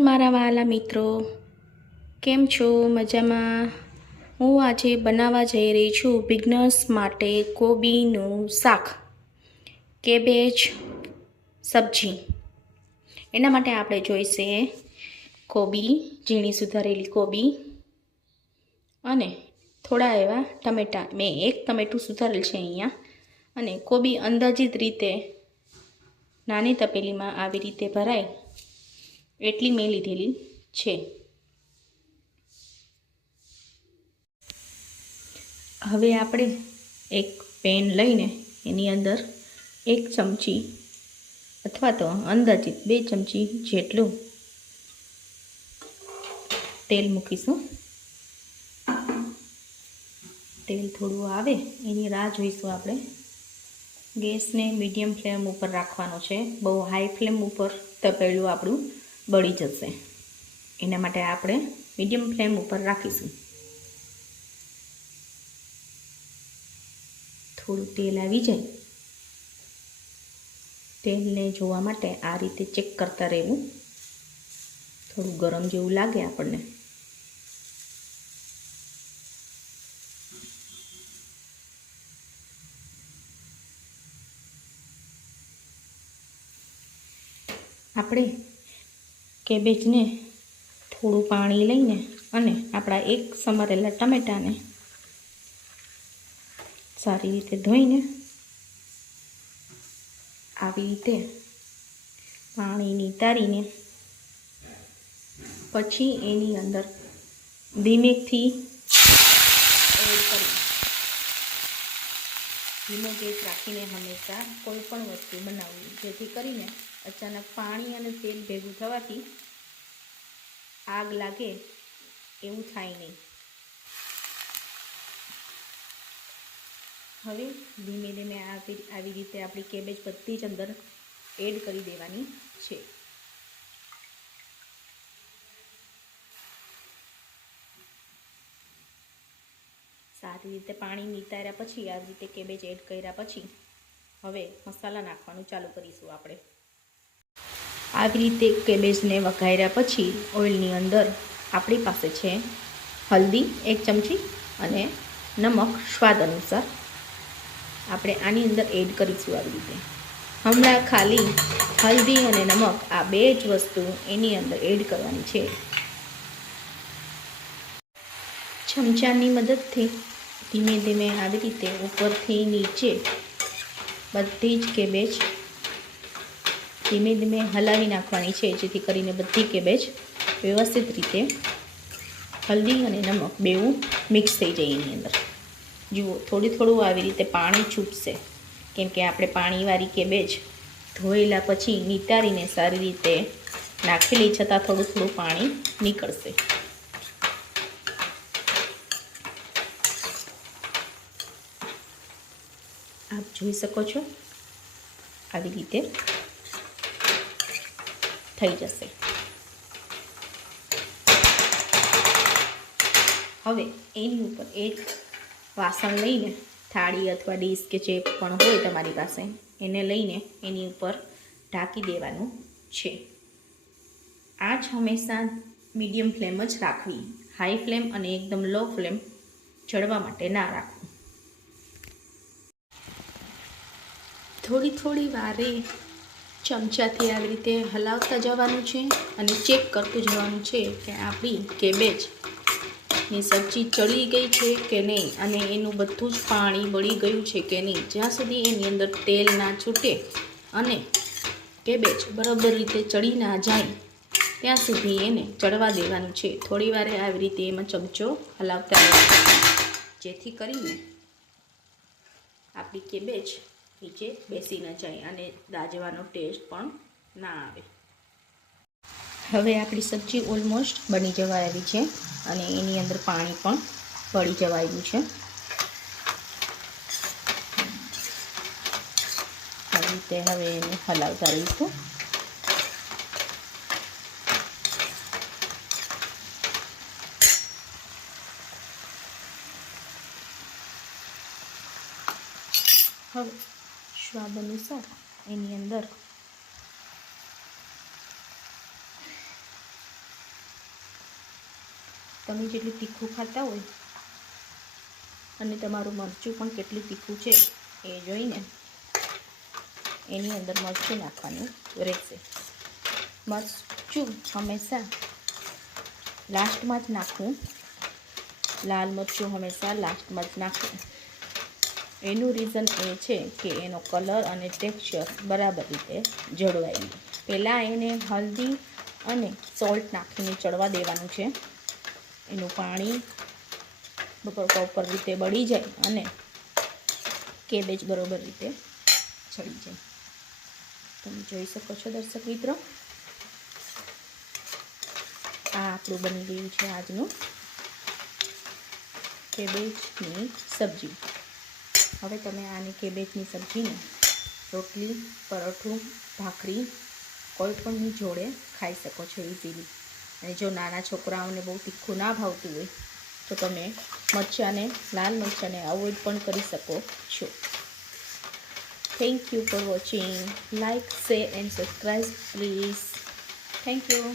મારા વાલા મિત્રો, કેમ છો? મજામાં? હું આજે બનાવવા જઈ રહી છું બિગનર્સ માટે કોબીનું શાક, કેબેજ સબ્જી. એના માટે આપણે જોઈશે કોબી, ઝીણી સુધારેલી કોબી અને થોડા એવા ટમેટાં. મેં એક ટમેટું સુધારેલ છે અહીંયા. અને કોબી અંદાજિત રીતે નાની તપેલીમાં આવી રીતે ભરાય એટલી મેં લીધેલી છે. હવે આપણે એક પેન લઈને એની અંદર 1 ચમચી અથવા તો અંદાજિત 2 ચમચી જેટલું તેલ મૂકીશું. તેલ થોડું આવે એની રાહ જોઈશું આપણે. ગેસને મીડિયમ ફ્લેમ ઉપર રાખવાનો છે. બહુ હાઈ ફ્લેમ ઉપર તપેલું આપણું બળી જશે. એના માટે આપણે મીડિયમ ફ્લેમ ઉપર રાખીશું. થોડું તેલ આવી જાય, તેલને જોવા માટે આ રીતે ચેક કરતા રહેવું. થોડું ગરમ જેવું લાગે આપણને. આપણે કેબેજને થોડું પાણી લઈને અને આપણા 1 સમારેલા ટમેટાને સારી રીતે ધોઈને આવી રીતે પાણી નિતારીને પછી એની અંદર ધીમેથી એડ કરી. ધીમો ગેસ રાખીને હંમેશા કોઈ પણ વસ્તુ બનાવવી, જેથી કરીને અચાનક પાણી અને તેલ ભેગું થવાથી આગ લાગે એવું થાય નહીં. હવે ધીમે ધીમે આવી રીતે આપણી કેબેજ બધી જ અંદર એડ કરી દેવાની છે. સારી રીતે પાણી નિતાર્યા પછી આવી રીતે કેબેજ એડ કર્યા પછી હવે મસાલા નાખવાનું ચાલુ કરીશું આપણે. આવી રીતે કેબેજને વઘાર્યા પછી ઓઇલની અંદર આપણી પાસે છે હલ્દી 1 ચમચી અને નમક સ્વાદ અનુસાર. આપણે આની અંદર એડ કરીશું આવી રીતે. હમણાં ખાલી હલ્દી અને નમક આ 2 જ વસ્તુ એની અંદર એડ કરવાની છે. ચમચાની મદદથી ધીમે ધીમે આવી રીતે ઉપરથી નીચે બધી જ કેબેજ ધીમે ધીમે હલાવી નાખવાની છે, જેથી કરીને બધી કેબેજ વ્યવસ્થિત રીતે હલ્દી અને નમક બેવું મિક્સ થઈ જાય એની અંદર. જુઓ, થોડું આવી રીતે પાણી છૂટશે, કેમ કે આપણે પાણીવાળી કેબેજ ધોયેલા પછી નિતારીને સારી રીતે નાખેલી, છતાં થોડું પાણી નીકળશે. આપ જોઈ શકો છો આવી રીતે થઈ જશે. હવે એની ઉપર એક વાસણ લઈને, થાળી અથવા ડીશ કે જે પણ હોય તમારી પાસે, એને લઈને એની ઉપર ઢાંકી દેવાનું છે. આ જ હંમેશા મીડિયમ ફ્લેમ જ રાખવી. હાઈ ફ્લેમ અને એકદમ લો ફ્લેમ ચડવા માટે ના રાખવું. થોડી વારે ચમચાથી આવી રીતે હલાવતા જવાનું છે અને ચેક કરતું જવાનું છે કે આપણી કેબેજની સબ્જી ચડી ગઈ છે કે નહીં અને એનું બધું જ પાણી બળી ગયું છે કે નહીં. જ્યાં સુધી એની અંદર તેલ ના છૂટે અને કેબેજ બરાબર રીતે ચડી ના જાય ત્યાં સુધી એને ચડવા દેવાનું છે. થોડી વારે આવી રીતે એમાં ચમચો હલાવતા રહેવાનું, જેથી કરીને આપણી કેબેજ નીચે બેસી ન જાય અને દાજવાનો ટેસ્ટ પણ ના આવે. હવે આપણી સબ્જી ઓલમોસ્ટ બની જવા આવી છે અને એની અંદર પાણી પણ પડી જવા આવ્યું છે. આવી રીતે હવે એને હલાવતા રહીશું. હવે સ્વાદ અનુસાર એની અંદર તમે જેટલું તીખું ખાતા હોય અને તમારું મરચું પણ કેટલું તીખું છે એ જોઈને એની અંદર મરચું નાખવાનું રહેશે. મરચું હંમેશા લાસ્ટમાં જ નાખવું. લાલ મરચું હંમેશા લાસ્ટમાં જ નાખવું. એનું રીઝન એ છે કે એનો કલર અને ટેક્સચર બરાબર રીતે જળવાય નહીં. પહેલાં એને હળદી અને સોલ્ટ નાખીને ચડવા દેવાનું છે. એનું પાણી પ્રોપર રીતે બળી જાય અને કેબેજ બરાબર રીતે ચડી જાય. તમે જોઈ શકો છો દર્શક મિત્રો, આ આપણું બની ગયું છે આજનું કેબેજની સબ્જી. હવે તમે આની કેબેજની સબ્જીને રોટલી, પરોઠું, ભાખરી કોઈ પણની જોડે ખાઈ શકો છો ઇઝીલી. અને જો નાના છોકરાઓને બહુ તીખું ના ભાવતું હોય તો તમે મરચાંને, લાલ મરચાંને અવોઇડ પણ કરી શકો છો. Thank you for watching. Like, share and subscribe please. Thank you.